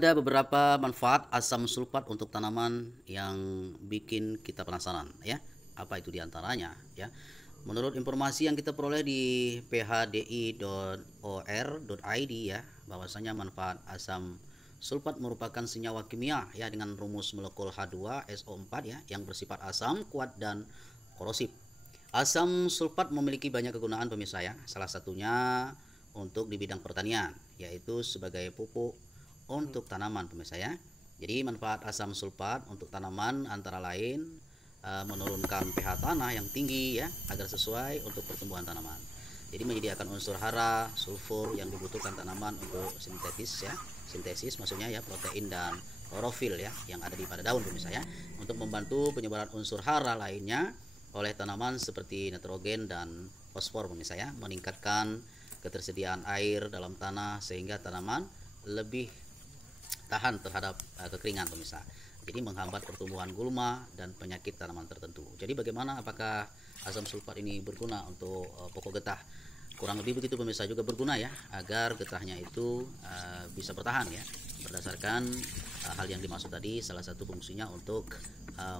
Ada beberapa manfaat asam sulfat untuk tanaman yang bikin kita penasaran ya. Apa itu diantaranya ya? Menurut informasi yang kita peroleh di phdi.or.id ya, bahwasanya manfaat asam sulfat merupakan senyawa kimia ya dengan rumus molekul H2SO4 ya yang bersifat asam, kuat dan korosif. Asam sulfat memiliki banyak kegunaan pemirsa ya. Salah satunya untuk di bidang pertanian, yaitu sebagai pupuk untuk tanaman pemirsa ya. Jadi manfaat asam sulfat untuk tanaman antara lain menurunkan pH tanah yang tinggi ya agar sesuai untuk pertumbuhan tanaman. Jadi menyediakan unsur hara, sulfur yang dibutuhkan tanaman untuk sintesis maksudnya ya, protein dan klorofil ya yang ada di pada daun pemirsa ya, untuk membantu penyebaran unsur hara lainnya oleh tanaman seperti nitrogen dan fosfor pemirsa ya, meningkatkan ketersediaan air dalam tanah sehingga tanaman lebih tahan terhadap kekeringan pemirsa. Jadi menghambat pertumbuhan gulma dan penyakit tanaman tertentu. Jadi bagaimana, apakah asam sulfat ini berguna untuk pokok getah? Kurang lebih begitu pemirsa, juga berguna ya agar getahnya itu bisa bertahan ya. Berdasarkan hal yang dimaksud tadi, salah satu fungsinya untuk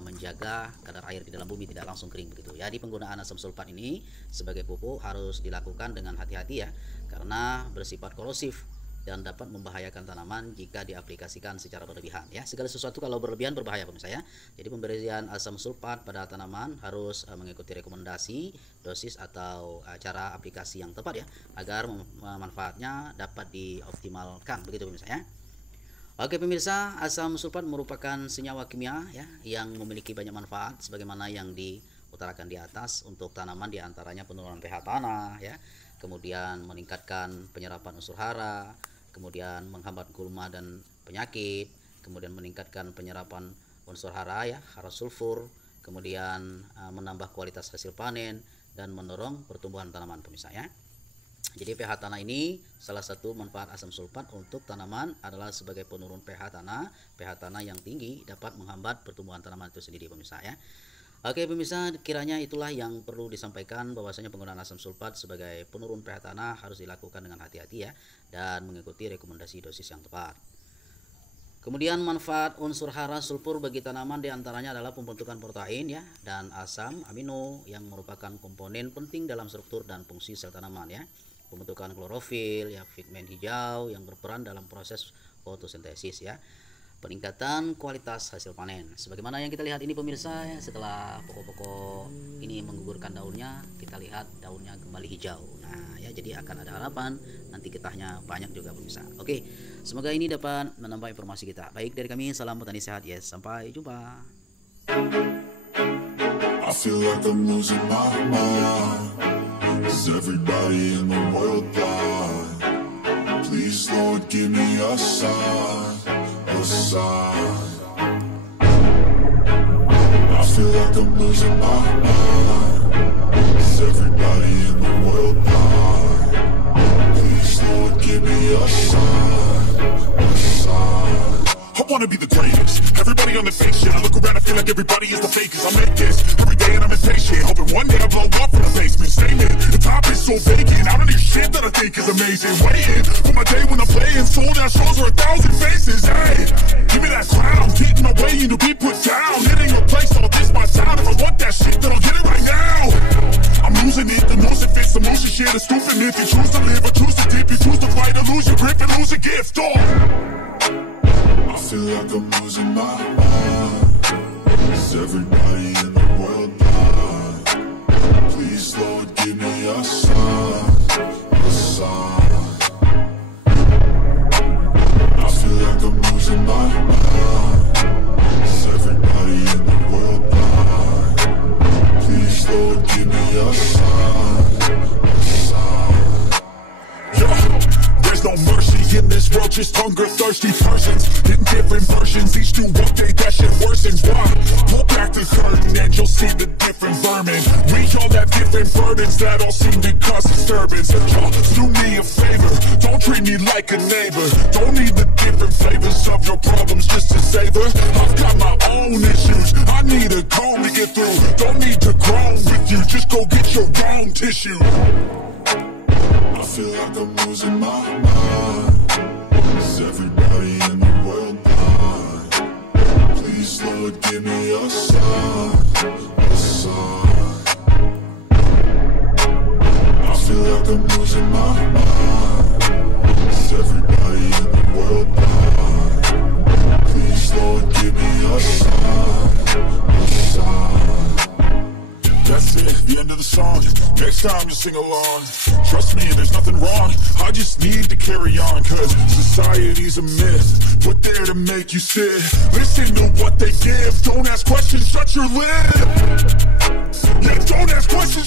menjaga kadar air di dalam bumi tidak langsung kering begitu. Jadi penggunaan asam sulfat ini sebagai pupuk harus dilakukan dengan hati-hati ya, karena bersifat korosif dan dapat membahayakan tanaman jika diaplikasikan secara berlebihan ya. Segala sesuatu kalau berlebihan berbahaya pemirsa ya. Jadi pemberian asam sulfat pada tanaman harus mengikuti rekomendasi dosis atau cara aplikasi yang tepat ya, agar manfaatnya dapat dioptimalkan begitu pemirsa ya. Oke pemirsa, asam sulfat merupakan senyawa kimia ya yang memiliki banyak manfaat sebagaimana yang diutarakan di atas. Untuk tanaman diantaranya penurunan pH tanah ya, kemudian meningkatkan penyerapan unsur hara, kemudian menghambat gulma dan penyakit, kemudian meningkatkan penyerapan unsur hara ya, hara sulfur, kemudian menambah kualitas hasil panen dan mendorong pertumbuhan tanaman pemirsa ya. Jadi pH tanah ini salah satu manfaat asam sulfat untuk tanaman adalah sebagai penurun pH tanah. pH tanah yang tinggi dapat menghambat pertumbuhan tanaman itu sendiri pemirsa ya. Oke pemirsa, kiranya itulah yang perlu disampaikan, bahwasanya penggunaan asam sulfat sebagai penurun pH tanah harus dilakukan dengan hati-hati ya, dan mengikuti rekomendasi dosis yang tepat. Kemudian manfaat unsur hara sulfur bagi tanaman diantaranya adalah pembentukan protein ya dan asam amino yang merupakan komponen penting dalam struktur dan fungsi sel tanaman ya. Pembentukan klorofil ya, pigmen hijau yang berperan dalam proses fotosintesis ya. Peningkatan kualitas hasil panen. Sebagaimana yang kita lihat ini pemirsa ya, setelah pokok-pokok ini menggugurkan daunnya, kita lihat daunnya kembali hijau. Nah ya, jadi akan ada harapan nanti getahnya banyak juga pemirsa. Oke, semoga ini dapat menambah informasi kita. Baik, dari kami salam petani sehat ya. Sampai jumpa. I feel like I'm losing my mind. Is everybody in the world blind? Please Lord, give me a sign. I feel like I'm losing my mind. Is everybody in the world blind? Please Lord, give me a sign. I wanna be the greatest. Everybody on the fake shit. I look around, I feel like everybody is the fakest. I make this every day and I'm impatient, hoping one day I blow up from the basement. Statement, the top is so vacant. I don't hear shit that I think is amazing. Waiting for my day when I'm playing sold out shows for 1,000 faces. Hey, give me that crown, getting my way to be put down. Hitting a place, all this my sound. If I want that shit, then I'll get it right now. I'm losing it, the noise that fits the motion shit is stupid. If you choose to live or choose to dip, you choose to fight or lose your grip and lose a gift. Oh, I feel like I'm losing my mind. Is everybody in the world blind? Please Lord, give me a sign. I feel like I'm losing my mind. Is everybody in the world blind? Please Lord, give me a sign. There's no mercy in this world, just hunger-thirsty persons in different versions. Each new update, that shit worsens. Why? Pull back the curtain and you'll see the different vermin. We all have different burdens that all seem to cause disturbance. Y'all, do me a favor, don't treat me like a neighbor. Don't need the different flavors of your problems just to savor. I've got my own issues, I need a comb to get through. Don't need to groan with you, just go get your own tissue. I feel like I'm losing my mind. Is everybody in the world Lord, give me a sign, a sign. I feel like I'm losing my mind. Is everybody in the world blind? Please, Lord, give me a sign, a sign. That's it, the end of the song. Next time you sing along. Trust me, there's nothing wrong. I just need to carry on, cause society's a myth, put there to make you sit. Listen to what they give. Don't ask questions, shut your lid. Yeah, don't ask questions,